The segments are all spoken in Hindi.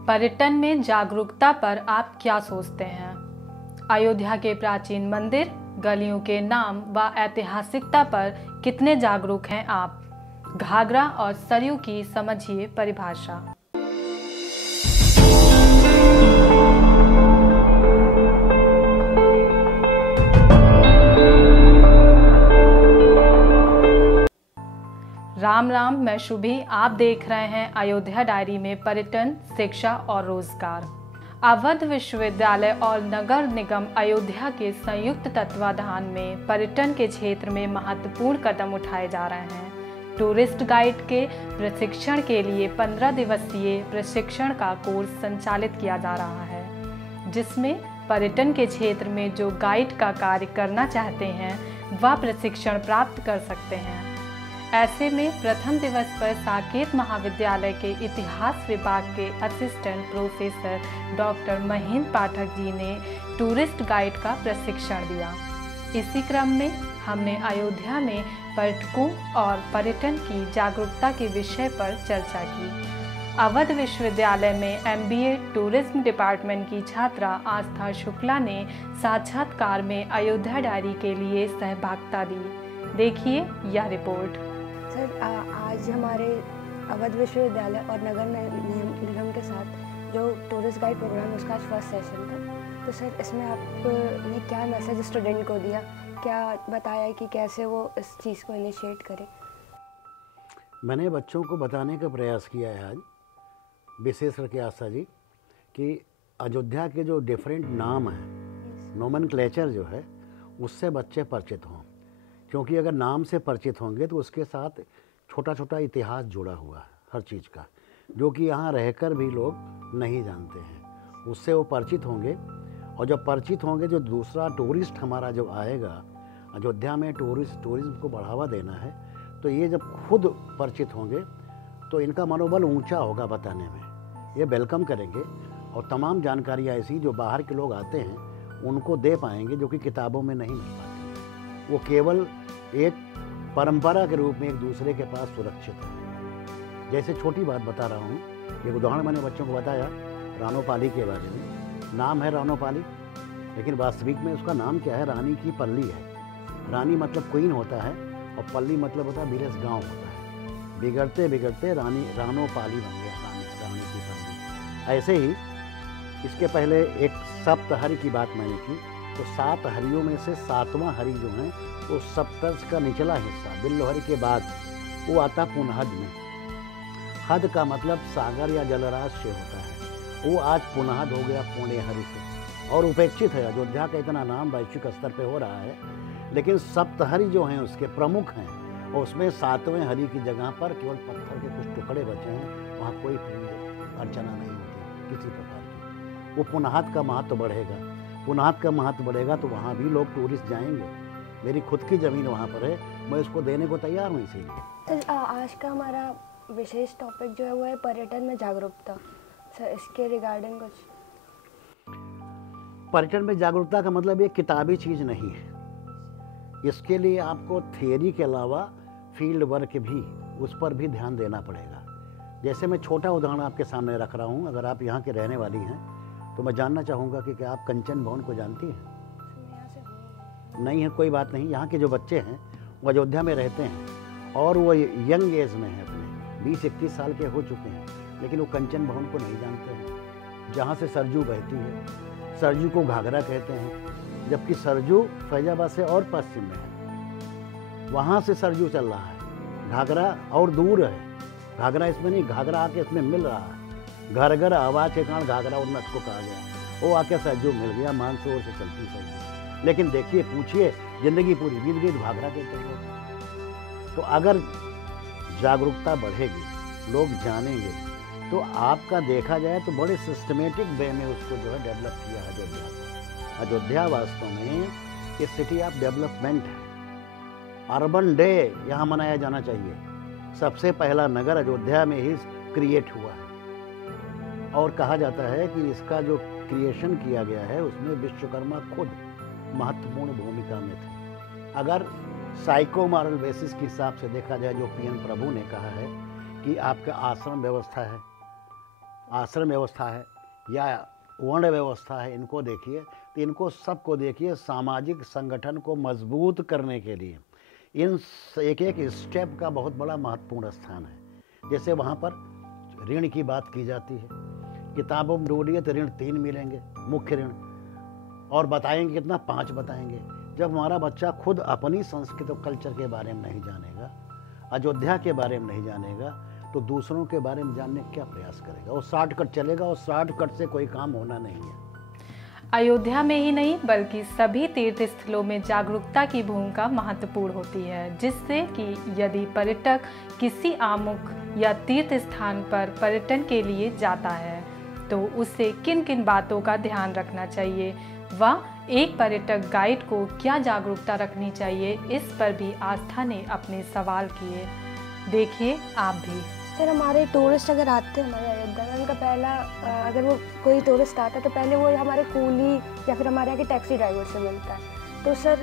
पर्यटन में जागरूकता पर आप क्या सोचते हैं? अयोध्या के प्राचीन मंदिर, गलियों के नाम व ऐतिहासिकता पर कितने जागरूक हैं आप? घाघरा और सरयू की समझिए परिभाषा। राम राम, मैं शुभी। आप देख रहे हैं अयोध्या डायरी में पर्यटन, शिक्षा और रोजगार। अवध विश्वविद्यालय और नगर निगम अयोध्या के संयुक्त तत्वाधान में पर्यटन के क्षेत्र में महत्वपूर्ण कदम उठाए जा रहे हैं। टूरिस्ट गाइड के प्रशिक्षण के लिए 15 दिवसीय प्रशिक्षण का कोर्स संचालित किया जा रहा है, जिसमें पर्यटन के क्षेत्र में जो गाइड का कार्य करना चाहते हैं वह प्रशिक्षण प्राप्त कर सकते हैं। ऐसे में प्रथम दिवस पर साकेत महाविद्यालय के इतिहास विभाग के assistant professor doctor Mahendra Pathak ji ने टूरिस्ट गाइड का प्रशिक्षण दिया। इसी क्रम में हमने अयोध्या में पर्यटकों और पर्यटन की जागरूकता के विषय पर चर्चा की। अवध विश्वविद्यालय में MBA टूरिज्म डिपार्टमेंट की छात्रा आस्था शुक्ला ने साक्षात्कार में अयोध्या डायरी के लिए सहभागिता दी। देखिए यह रिपोर्ट। सर, आज हमारे अवध विश्वविद्यालय और नगर निगम के साथ जो टूरिस्ट गाइड प्रोग्राम है उसका आज फर्स्ट सेशन था। तो सर, इसमें आपने क्या मैसेज स्टूडेंट को दिया, क्या बताया कि कैसे वो इस चीज़ को इनिशिएट करें? मैंने बच्चों को बताने का प्रयास किया है आज, विशेष करके आस्था जी, कि अयोध्या के जो डिफरेंट नाम हैं, नोमेनक्लेचर जो है, उससे बच्चे परिचित हों। क्योंकि अगर नाम से परिचित होंगे तो उसके साथ छोटा छोटा इतिहास जुड़ा हुआ है हर चीज़ का, जो कि यहाँ रहकर भी लोग नहीं जानते हैं। उससे वो परिचित होंगे, और जब परिचित होंगे, जो दूसरा टूरिस्ट हमारा जो आएगा अयोध्या में, टूरिज्म को बढ़ावा देना है, तो ये जब खुद परिचित होंगे तो इनका मनोबल ऊंचा होगा बताने में। ये वेलकम करेंगे और तमाम जानकारियाँ ऐसी जो बाहर के लोग आते हैं उनको दे पाएंगे, जो कि किताबों में नहीं मिल पाती। वो केवल एक परंपरा के रूप में एक दूसरे के पास सुरक्षित है। जैसे छोटी बात बता रहा हूँ, एक उदाहरण मैंने बच्चों को बताया रानोपाली के बारे में। नाम है रानोपाली, लेकिन वास्तविक में उसका नाम क्या है? रानी की पल्ली है। रानी मतलब क्वीन होता है, और पल्ली मतलब होता है विलेज, गाँव होता है। बिगड़ते बिगड़ते रानोपाली बन गया, रानी की पल्ली। ऐसे ही इसके पहले एक सप्तहरि की बात मैंने की, तो 7 हरियों में से 7वां हरि जो है वो सप्तर्ष का निचला हिस्सा, बिल्लोहरि के बाद वो आता पुनहद में। हद का मतलब सागर या जलराज से होता है। वो आज पुनहद हो गया पुणे हरि से, और उपेक्षित है। अयोध्या का इतना नाम वैश्विक स्तर पे हो रहा है, लेकिन सप्तहरि जो हैं उसके प्रमुख हैं, और उसमें 7वें हरि की जगह पर केवल पत्थर के कुछ टुकड़े बचे हैं। वहाँ कोई पूजा अर्चना नहीं होती किसी प्रकार की। वो पुनहद का महत्व बढ़ेगा। पुनहद का महत्व बढ़ेगा तो वहाँ भी लोग टूरिस्ट जाएंगे। मेरी खुद की ज़मीन वहाँ पर है, मैं उसको देने को तैयार हूँ। इसीलिए सर, आज का हमारा विशेष टॉपिक जो है वो है पर्यटन में जागरूकता। सर, इसके रिगार्डिंग कुछ? पर्यटन में जागरूकता का मतलब ये किताबी चीज़ नहीं है। इसके लिए आपको थियरी के अलावा फील्ड वर्क भी, उस पर भी ध्यान देना पड़ेगा। जैसे मैं छोटा उदाहरण आपके सामने रख रहा हूँ। अगर आप यहाँ के रहने वाली हैं तो मैं जानना चाहूँगा कि क्या आप कंचन भवन को जानती हैं? नहीं है, कोई बात नहीं। यहाँ के जो बच्चे हैं वो अयोध्या में रहते हैं, और वो यंग एज में हैं, अपने 20-21 साल के हो चुके हैं, लेकिन वो कंचन भवन को नहीं जानते हैं। जहाँ से सरजू बहती है, सरजू को घाघरा कहते हैं, जबकि सरजू फैजाबाद से और पश्चिम में है। वहाँ से सरजू चल रहा है, घाघरा और दूर है। घाघरा इसमें नहीं, घाघरा आके इसमें मिल रहा है। घर घर आवाज़ के कारण घाघरा उन्नत को कहा गया। वो आके सरजू मिल गया, मानसरोवर से चलती सरजू। लेकिन देखिए, पूछिए, जिंदगी पूरी बीत गई तो घाघरा कहते हैं। तो अगर जागरूकता बढ़ेगी, लोग जानेंगे, तो आपका देखा जाए तो बड़े सिस्टमेटिक वे में उसको जो है डेवलप किया है अयोध्या को। अयोध्या वास्तव में ये सिटी ऑफ डेवलपमेंट है। अर्बन डे यहाँ मनाया जाना चाहिए। सबसे पहला नगर अयोध्या में ही क्रिएट हुआ है, और कहा जाता है कि इसका जो क्रिएशन किया गया है उसमें विश्वकर्मा खुद महत्वपूर्ण भूमिका में थे। अगर साइको मॉरल बेसिस के हिसाब से देखा जाए, जो PN प्रभु ने कहा है कि आपका आश्रम व्यवस्था है, आश्रम व्यवस्था है या वर्ण व्यवस्था है, इनको देखिए, तो इनको सबको देखिए सामाजिक संगठन को मजबूत करने के लिए इन एक एक स्टेप का बहुत बड़ा महत्वपूर्ण स्थान है। जैसे वहाँ पर ऋण की बात की जाती है, किताबों में ढूंढिए तो ऋण 3 मिलेंगे मुख्य ऋण, और बताएंगे कितना, 5 बताएंगे। जब हमारा बच्चा खुद अपनी संस्कृति और कल्चर के बारे में नहीं जानेगा, अयोध्या के बारे में नहीं जानेगा, तो दूसरों के बारे में जानने का क्या प्रयास करेगा? वो शॉर्टकट चलेगा, और शॉर्टकट से कोई काम होना नहीं है। अयोध्या में ही नहीं बल्कि सभी तीर्थ स्थलों में जागरूकता की भूमिका महत्वपूर्ण होती है, जिससे कि यदि पर्यटक किसी आमुख या तीर्थ स्थान पर पर्यटन के लिए जाता है तो उसे किन किन बातों का ध्यान रखना चाहिए व एक पर्यटक गाइड को क्या जागरूकता रखनी चाहिए, इस पर भी आस्था ने अपने सवाल किए। देखिए आप भी। सर, हमारे टूरिस्ट अगर आते हैं हमारे अयोध्या में, उनका पहला अगर वो कोई टूरिस्ट आता है तो पहले वो हमारे कूली या फिर हमारे यहाँ के टैक्सी ड्राइवर से मिलता है। तो सर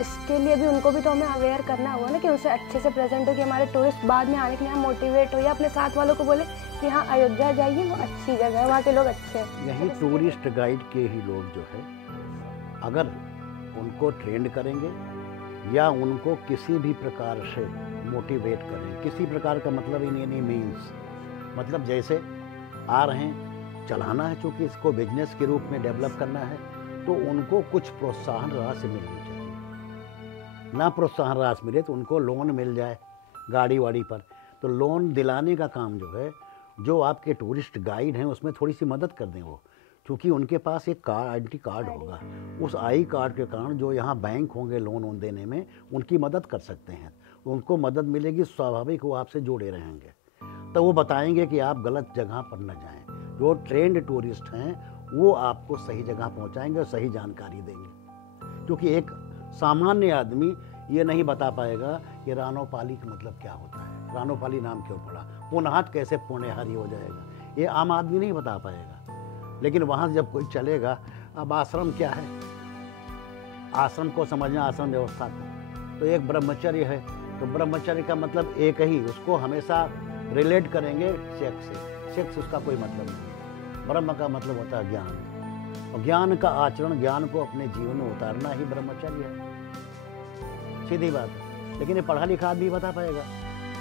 इसके लिए भी उनको भी तो हमें अवेयर करना होगा ना, कि उनसे अच्छे से प्रेजेंट हो, कि हमारे टूरिस्ट बाद में आने के लिए हम मोटिवेट हो, या अपने साथ वालों को बोले कि हाँ अयोध्या जाइए, वो अच्छी जगह है, वहाँ के लोग अच्छे हैं। यही टूरिस्ट गाइड के ही लोग जो है, अगर उनको ट्रेंड करेंगे या उनको किसी भी प्रकार से मोटिवेट करें, किसी प्रकार का मतलब इन एनी मीन्स, मतलब जैसे आ रहे हैं, चलाना है, चूँकि इसको बिजनेस के रूप में डेवलप करना है, तो उनको कुछ प्रोत्साहन राशि मिलनी चाहिए। ना प्रोत्साहन राशि मिले तो उनको लोन मिल जाए गाड़ी वाड़ी पर, तो लोन दिलाने का काम जो है, जो आपके टूरिस्ट गाइड हैं उसमें थोड़ी सी मदद कर दें वो, क्योंकि उनके पास एक आइडेंटिटी कार्ड होगा, उस आई कार्ड के कारण जो यहाँ बैंक होंगे लोन देने में, उनकी मदद कर सकते हैं। उनको मदद मिलेगी, स्वाभाविक वो आपसे जुड़े रहेंगे, तो वो बताएंगे कि आप गलत जगह पर न जाएं। जो ट्रेंड टूरिस्ट हैं वो आपको सही जगह पहुंचाएंगे और सही जानकारी देंगे, क्योंकि एक सामान्य आदमी ये नहीं बता पाएगा कि रानोपाली का मतलब क्या होता है, रानोपाली नाम क्यों पड़ा, पुनहाट कैसे पुण्यहारी हो जाएगा, ये आम आदमी नहीं बता पाएगा। लेकिन वहाँ जब कोई चलेगा, अब आश्रम क्या है, आश्रम को समझना, आश्रम व्यवस्था को, तो एक ब्रह्मचर्य है, तो ब्रह्मचर्य का मतलब एक ही, उसको हमेशा रिलेट करेंगे सेक्स से, सेक्स उसका कोई मतलब नहीं। ब्रह्म का मतलब होता है ज्ञान, और ज्ञान का आचरण, ज्ञान को अपने जीवन में उतारना ही ब्रह्मचर्य है, सीधी बात है। लेकिन ये पढ़ा लिखा आदमी बता पाएगा,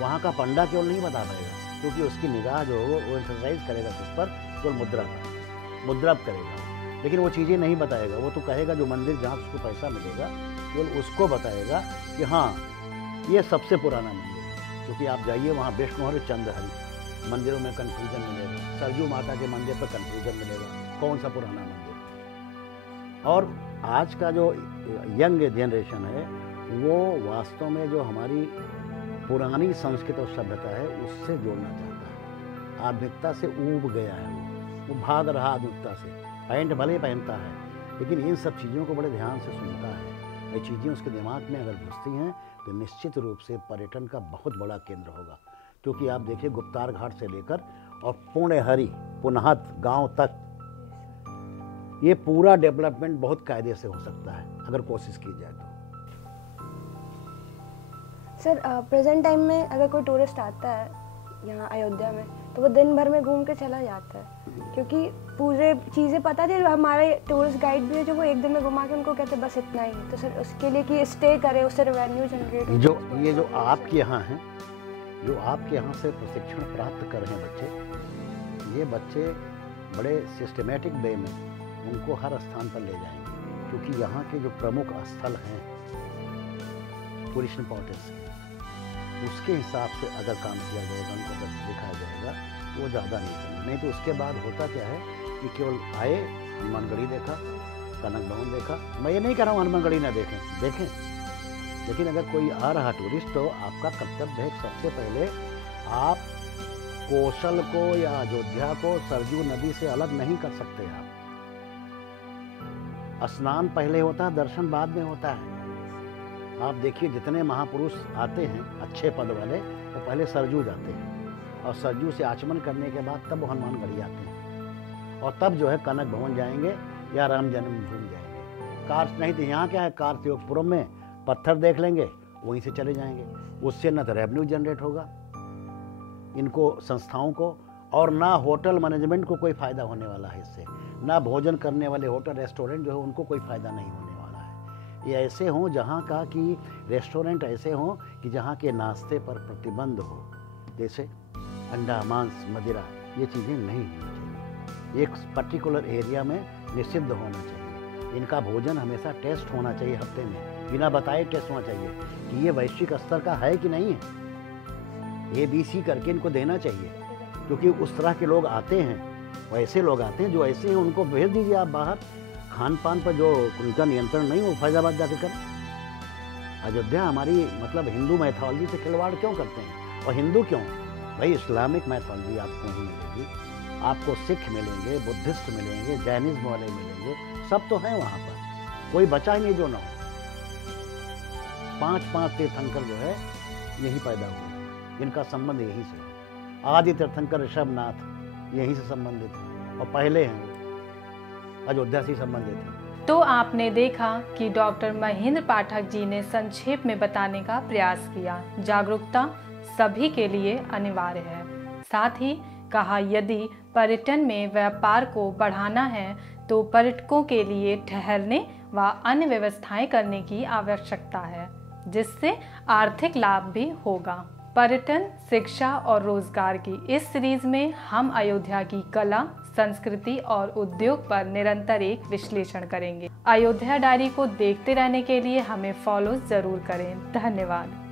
वहाँ का पंडा केवल नहीं बता पाएगा, क्योंकि उसकी निगाह जो हो वो एक्सरसाइज करेगा उस पर, केवल मुद्रा पर, मुद्रा करेगा, लेकिन वो चीज़ें नहीं बताएगा। वो तो कहेगा जो मंदिर जहाँ उसको पैसा मिलेगा केवल उसको बताएगा कि हाँ ये सबसे पुराना मंदिर है, क्योंकि आप जाइए वहाँ विष्णुहरि चंद्रहरि मंदिरों में कन्फ्यूजन मिलेगा, सरजू माता के मंदिर पर कन्फ्यूजन मिलेगा, कौन सा पुराना मंदिर। और आज का जो यंग जनरेशन है वो वास्तव में जो हमारी पुरानी संस्कृति और सभ्यता है उससे जोड़ना चाहता है, आधुनिकता से ऊब गया है, वो भाग रहा आधुनिकता से, पैंट भले पहनता है लेकिन इन सब चीज़ों को बड़े ध्यान से सुनता है। ये चीज़ें उसके दिमाग में अगर घुसती हैं तो निश्चित रूप से पर्यटन का बहुत बड़ा केंद्र होगा, क्योंकि आप देखिए गुप्तार घाट से लेकर और पुण्यहरि पुनहत गांव तक ये पूरा डेवलपमेंट बहुत कायदे से हो सकता है अगर कोशिश की जाए तो। सर प्रेजेंट टाइम में अगर कोई टूरिस्ट आता है यहाँ अयोध्या में तो वो दिन भर में घूम के चला जाता है, क्योंकि पूरे चीज़ें पता थी, हमारे टूरिस्ट गाइड भी है जो वो एक दिन में घुमा के उनको कहते बस इतना ही है। तो सर उसके लिए कि स्टे करे, उससे रेवेन्यू जनरेट हो। जो आपके यहाँ हैं, जो आपके यहाँ से प्रशिक्षण प्राप्त कर रहे हैं बच्चे, ये बच्चे बड़े सिस्टमेटिक वे में उनको हर स्थान पर ले जाएंगे, क्योंकि यहाँ के जो प्रमुख स्थल हैं टूरिस्ट इंपॉर्टेंस के, उसके हिसाब से अगर काम किया जाएगा, उनको बस दिखाया जाएगा, वो ज़्यादा नहीं करना। नहीं तो उसके बाद होता क्या है कि केवल आए, हनुमानगढ़ी देखा, कनक भवन देखा। मैं ये नहीं कह रहा हूँ हनुमानगढ़ी ना देखें, लेकिन अगर कोई आ रहा टूरिस्ट तो आपका कर्तव्य है सबसे पहले आप कौशल को या अयोध्या को सरजू नदी से अलग नहीं कर सकते। आप स्नान पहले होता है, दर्शन बाद में होता है। आप देखिए जितने महापुरुष आते हैं अच्छे पद वाले, वो पहले सरजू जाते हैं और सरजू से आचमन करने के बाद तब वो हनुमानगढ़ी आते हैं, और तब जो है कनक भवन जाएंगे या राम जन्मभूमि जाएंगे। कार नहीं तो यहाँ क्या है, कार्तिकपुरम में पत्थर देख लेंगे, वहीं से चले जाएंगे। उससे न तो रेवेन्यू जनरेट होगा इनको, संस्थाओं को, और ना होटल मैनेजमेंट को कोई फ़ायदा होने वाला है इससे, ना भोजन करने वाले होटल रेस्टोरेंट जो है उनको कोई फ़ायदा नहीं होने वाला है। ये ऐसे हों जहाँ का कि रेस्टोरेंट ऐसे हों कि जहाँ के नाश्ते पर प्रतिबंध हो, जैसे अंडा, मांस, मदिरा, ये चीज़ें नहीं होनी चाहिए। एक पर्टिकुलर एरिया में निषिद्ध होना चाहिए। इनका भोजन हमेशा टेस्ट होना चाहिए, हफ्ते में बिना बताए टेस्ट होना चाहिए कि ये वैश्विक स्तर का है कि नहीं है। ABC करके इनको देना चाहिए, क्योंकि उस तरह के लोग आते हैं, वैसे लोग आते हैं जो ऐसे हैं, उनको भेज दीजिए आप बाहर। खान पान पर जो उनका नियंत्रण नहीं, वो फैजाबाद जाके करें। अयोध्या हमारी मतलब हिंदू मैथोलॉजी से खिलवाड़ क्यों करते हैं? और हिंदू क्यों? भाई इस्लामिक मैथोलॉजी आपको नहीं मिलेगी, आपको सिख मिलेंगे, बुद्धिस्ट मिलेंगे, जैनिज्म वाले मिलेंगे, सब तो हैं वहाँ पर, कोई बचा ही नहीं जो ना हो। 5 तीर्थंकर जो है यही पैदा हुए, इनका संबंध यही से है। आदि तीर्थंकर ऋषभनाथ यहीं से संबंधित हैं और पहले हैं, अयोध्या से संबंधित हैं। तो आपने देखा कि डॉक्टर महेंद्र पाठक जी ने संक्षेप में बताने का प्रयास किया। जागरूकता सभी के लिए अनिवार्य है। साथ ही कहा, यदि पर्यटन में व्यापार को बढ़ाना है तो पर्यटकों के लिए ठहरने व अन्य व्यवस्थाएं करने की आवश्यकता है, जिससे आर्थिक लाभ भी होगा। पर्यटन, शिक्षा और रोजगार की इस सीरीज में हम अयोध्या की कला, संस्कृति और उद्योग पर निरंतर एक विश्लेषण करेंगे। अयोध्या डायरी को देखते रहने के लिए हमें फॉलो जरूर करें। धन्यवाद।